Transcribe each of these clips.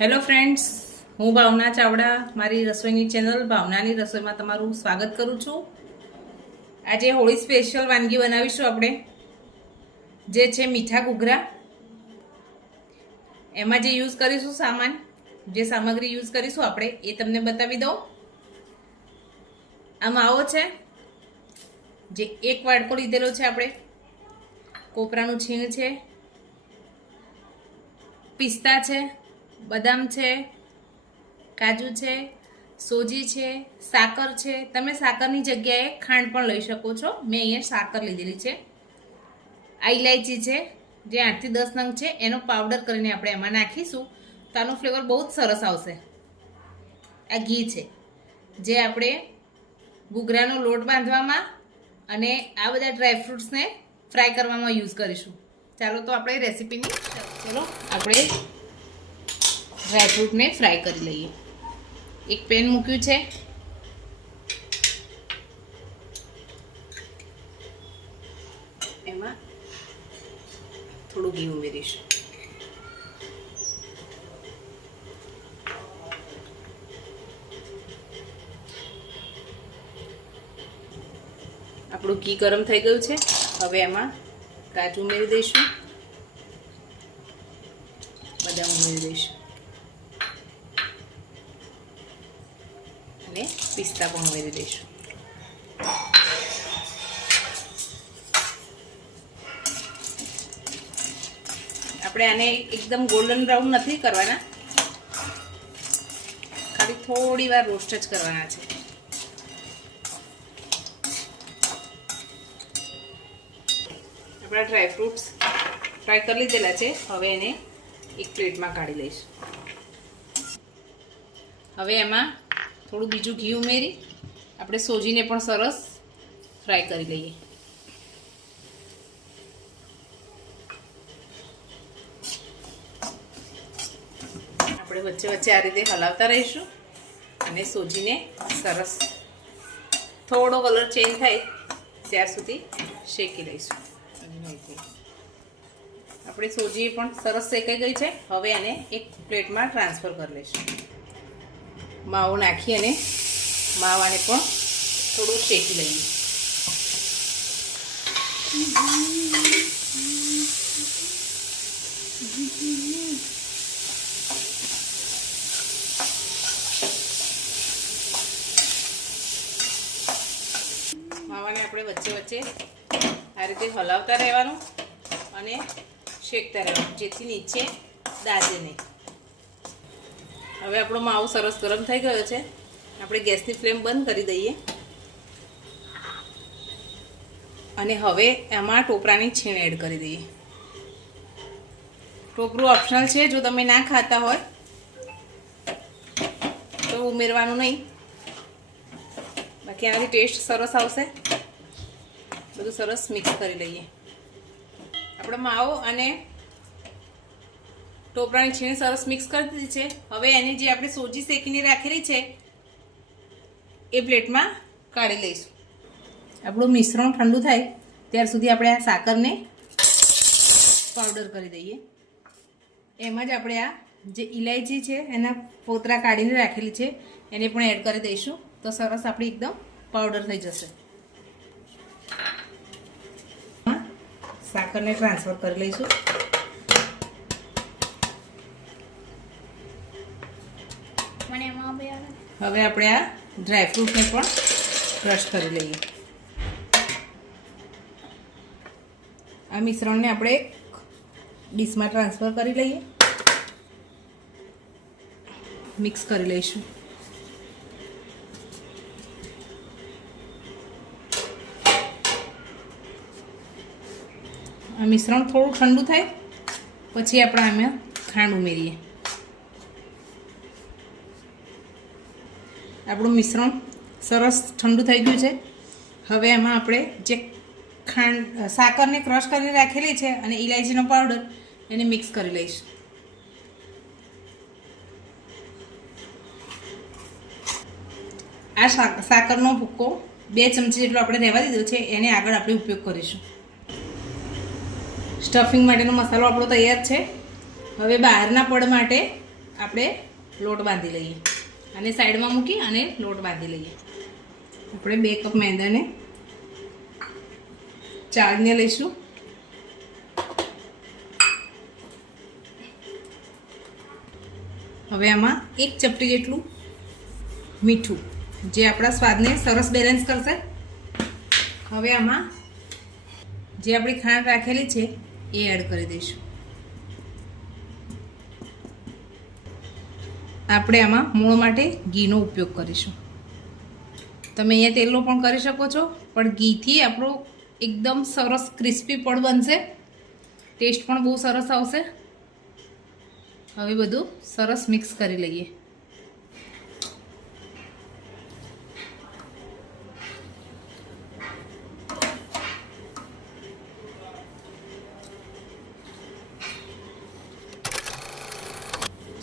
Hello friends, હું ભાવના ચાવડા મારી રસોઈની ચેનલ ભાવનાની રસોઈમાં તમારું સ્વાગત કરું છું. આજે હોળી સ્પેશિયલ વાનગી બનાવીશું આપણે, જે છે મીઠા ઘૂઘરા. એમાં જે યુઝ કરીશું સામાન, જે સામગ્રી યુઝ કરીશું આપણે એ તમને બતાવી દઉં. આ માવો છે, જે એક વાડકો લીધેલો છે આપણે. કોપરાનું છીણ છે, પિસ્તા છે, બદામ છે, કાજુ છે, સોજી છે, સાકર છે. તમે સાકરની જગ્યાએ ખાંડ પણ લઈ શકો છો. મેં અહીંયા સાકર લીધેલી છે. આ ઇલાયચી છે, જે 8 થી 10 નંગ છે. એનો પાવડર કરીને આપણે એમાં નાખીશું તો આનો ફ્લેવર બહુ જ સરસ આવશે. આ ઘી છે, જે આપણે ઘૂઘરાનો લોટ બાંધવામાં અને આ બધા ડ્રાયફ્રૂટ્સને ફ્રાય કરવામાં યુઝ કરીશું. ચાલો તો આપણે રેસીપીની ચલો આપણે ડ્રાયફ્રૂટને ફ્રાય કરી લઈએ. એક પેન મૂક્યું છે, એમાં થોડું ઘી ઉમેરીશું. આપણું ઘી ગરમ થઈ ગયું છે. હવે એમાં કાજુ ઉમેરી દઈશું, બદામ ઉમેરી દઈશું અને પિસ્તા પણ ઉમેરી દઈશું. આપણે આને એકદમ ગોલ્ડન બ્રાઉન નથી કરવાના, ખાલી થોડી વાર રોસ્ટ જ કરવાના છે. આપણા ડ્રાયફ્રૂટ્સ ફ્રાય કરી લીધેલા છે. હવે એને એક પ્લેટમાં કાઢી લઈશું. હવે એમાં થોડું બીજું ઘી ઉમેરી આપણે સોજીને પણ સરસ ફ્રાય કરી લઈએ. આપણે વચ્ચે વચ્ચે આ રીતે હલાવતા રહીશું અને સોજીને સરસ થોડો કલર ચેન્જ થાય ત્યાર સુધી શેકી લઈશું. આપણી સોજી પણ સરસ શેકાઈ ગઈ છે. હવે એને એક પ્લેટમાં ટ્રાન્સફર કરી લઈશું. માવો નાખી અને માવાને પણ થોડું શેકી લઈએ. માવાને આપણે વચ્ચે વચ્ચે આ રીતે હલાવતા રહેવાનું અને શેકતા રહેવાનું, જેથી નીચે દાજે નહીં. હવે આપણો માવો સરસ ગરમ થઈ ગયો છે. આપણે ગેસની ફ્લેમ બંધ કરી દઈએ અને હવે એમાં ટોપરાની છીણ એડ કરી દઈએ. ટોપરું ઓપ્શનલ છે, જો તમે ના ખાતા હોય તો ઉમેરવાનું નહીં, બાકી આનાથી ટેસ્ટ સરસ આવશે. બધું સરસ મિક્સ કરી લઈએ. આપણે માવો અને ટોપરાની છીણ સરસ મિક્સ કરી દીધી છે. હવે એની જે આપણે સોજી શેકીને રાખેલી છે એ પ્લેટમાં કાઢી લઈશું. આપણું મિશ્રણ ઠંડુ થાય ત્યાર સુધી આપણે આ સાકરને પાવડર કરી દઈએ. એમાં જ આપણે આ જે ઇલાયચી છે એના ફોતરા કાઢીને રાખેલી છે એને પણ એડ કરી દઈશું, તો સરસ આપણી એકદમ પાવડર થઈ જશે. સાકરને ટ્રાન્સફર કરી લઈશું. હવે આપણે આ ડ્રાયફ્રૂટને પણ ક્રશ કરી લઈએ. આ મિશ્રણને આપણે એક ડીશમાં ટ્રાન્સફર કરી લઈએ. મિક્સ કરી લઈશું. આ મિશ્રણ થોડું ઠંડુ થાય પછી આપણે આમાં ખાંડ ઉમેરીએ. આપણું મિશ્રણ સરસ ઠંડુ થઈ ગયું છે. હવે એમાં આપણે જે સાકરને ક્રશ કરીને રાખેલી છે અને ઇલાયચીનો પાવડર એને મિક્સ કરી લઈશું. આ સાકરનો ભૂક્કો 2 ચમચી જેટલો આપણે રહેવા દીધો છે. એને આગળ આપણે ઉપયોગ કરીશું. સ્ટફિંગ માટેનો મસાલો આપણો તૈયાર છે. હવે બહારના પડ માટે આપણે લોટ બાંધી લઈએ અને સાઈડમાં મૂકી અને લોટ બાંધી લઈએ. આપણે 2 કપ મેંદાને ચાળીને લઈશું. હવે આમાં 1 ચપટી જેટલું મીઠું, જે આપણા સ્વાદને સરસ બેલેન્સ કરશે. હવે આમાં જે આપણી ખાંડ રાખેલી છે એ એડ કરી દઈશું. આપણે આમાં મૂળ માટે ઘીનો ઉપયોગ કરીશું. તમે અહીંયા તેલનો પણ કરી શકો છો, પણ ઘીથી આપણો એકદમ સરસ ક્રિસ્પી પડ બનશે. ટેસ્ટ પણ બહુ સરસ આવશે. હવે બધું સરસ મિક્સ કરી લઈએ.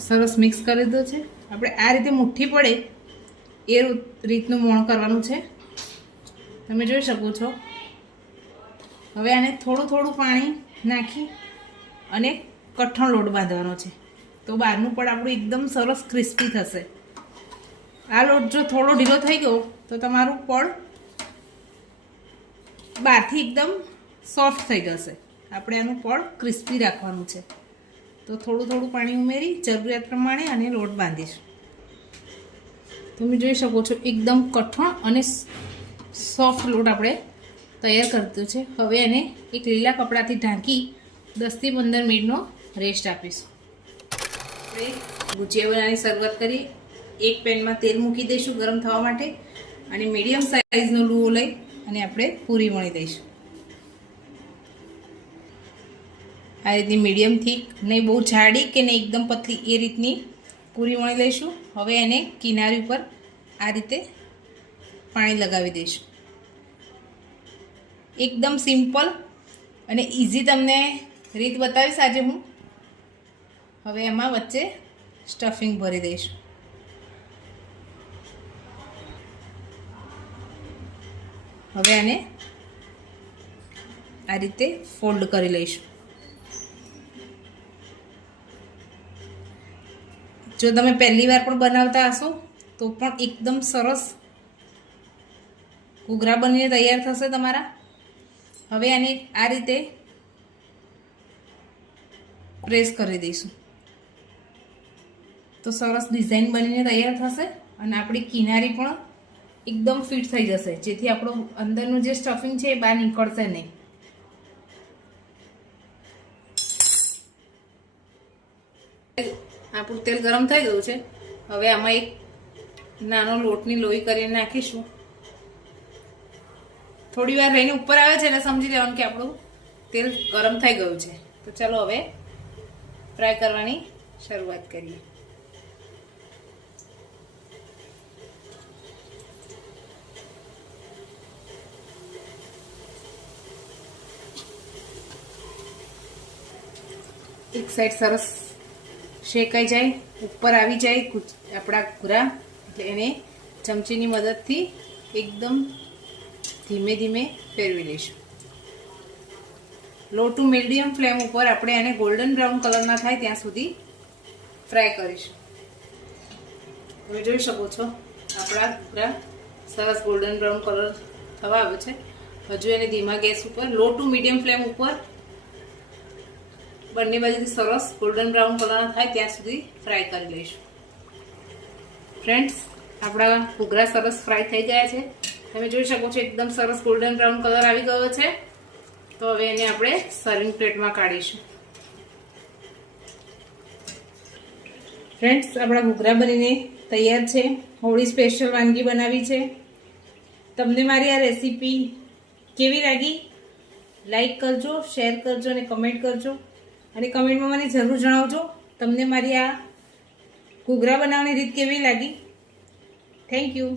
સરસ મિક્સ કરી દીધો છે. આપણે આ રીતે મુઠ્ઠી પડે એ રીતનું મોણ કરવાનું છે. તમે જોઈ શકો છો. હવે આને થોડું થોડું પાણી નાખી અને કઠણ લોટ બાંધવાનો છે, તો બહારનું પણ આપણું એકદમ સરસ ક્રિસ્પી થશે. આ લોટ જો થોડો ઢીલો થઈ ગયો તો તમારું પડ બહારથી એકદમ સોફ્ટ થઈ જશે. આપણે આનું પડ ક્રિસ્પી રાખવાનું છે, તો થોડું થોડું પાણી ઉમેરી જરૂરિયાત પ્રમાણે અને લોટ બાંધીશું. તમે જોઈ શકો છો એકદમ કઠણ અને સોફ્ટ લોટ આપણે તૈયાર કરતો છે. હવે એને એક લીલા કપડાથી ઢાંકી 10થી 15 મિનિટનો રેસ્ટ આપીશું. આપણે ગુજિયા બનાવવાની શરૂઆત કરી. એક પેનમાં તેલ મૂકી દઈશું ગરમ થવા માટે અને મીડિયમ સાઇઝનો લુઓ લઈ અને આપણે પૂરી વણી દઈશું. આ રીતની મીડિયમ થીક, નહીં બહુ જાડી કે નહીં એકદમ પતલી, એ રીતની પૂરી વણી લઈશું. હવે એને કિનારી ઉપર આ રીતે પાણી લગાવી દઈશું. એકદમ સિમ્પલ અને ઇઝી તમને રીત બતાવીશ આજે હું. હવે એમાં વચ્ચે સ્ટફિંગ ભરી દઈશું. હવે આને આ રીતે ફોલ્ડ કરી લઈશું. જો તમે પહેલી વાર પણ બનાવતા હશો તો પણ એકદમ સરસ ઘૂઘરા બનીને તૈયાર થશે તમારા. હવે આને આ રીતે પ્રેસ કરી દઈશું તો સરસ ડિઝાઇન બનીને તૈયાર થશે અને આપણી કિનારી પણ એકદમ ફિટ થઈ જશે, જેથી આપણું અંદરનું જે સ્ટફિંગ છે એ બહાર નીકળશે નહીં. આપણું તેલ ગરમ થઈ ગયું છે. હવે આમાં એક નાનો લોટની લોહી કરીને નાખીશું. થોડી વાર રહીને ઉપર આવે છે એટલે સમજી લેવાનું કે આપણું તેલ ગરમ થઈ ગયું છે. તો ચાલો હવે ફ્રાય કરવાની શરૂઆત કરીએ. એક સાઈડ સરસ શેકાઈ જાય, ઉપર આવી જાય આપણા ઘૂઘરા, એટલે એને ચમચીની મદદથી એકદમ ધીમે ધીમે ફેરવી લઈશું. લો ટુ મીડિયમ ફ્લેમ ઉપર આપણે એને ગોલ્ડન બ્રાઉન કલરના થાય ત્યાં સુધી ફ્રાય કરીશું. તમે જોઈ શકો છો આપણા ઘૂઘરા સરસ ગોલ્ડન બ્રાઉન કલર થવા આવ્યો છે. હજુ એને ધીમા ગેસ ઉપર લો ટુ મીડિયમ ફ્લેમ ઉપર બંને બાજુથી સરસ ગોલ્ડન બ્રાઉન કલરના થાય ત્યાં સુધી ફ્રાય કરી લઈશું. ફ્રેન્ડ્સ, આપણા ઘૂઘરા સરસ ફ્રાય થઈ ગયા છે. તમે જોઈ શકો છો એકદમ સરસ ગોલ્ડન બ્રાઉન કલર આવી ગયો છે. તો હવે એને આપણે સર્વિંગ પ્લેટમાં કાઢીશું. ફ્રેન્ડ્સ, આપણા ઘૂઘરા બનીને તૈયાર છે. હોળી સ્પેશિયલ વાનગી બનાવી છે. તમને મારી આ રેસીપી કેવી લાગી? લાઈક કરજો, શેર કરજો અને કમેન્ટ કરજો. અને કમેન્ટમાં મને જરૂર જણાવજો તમને મારી આ ઘૂઘરા બનાવવાની રીત કેવી લાગી. Thank you.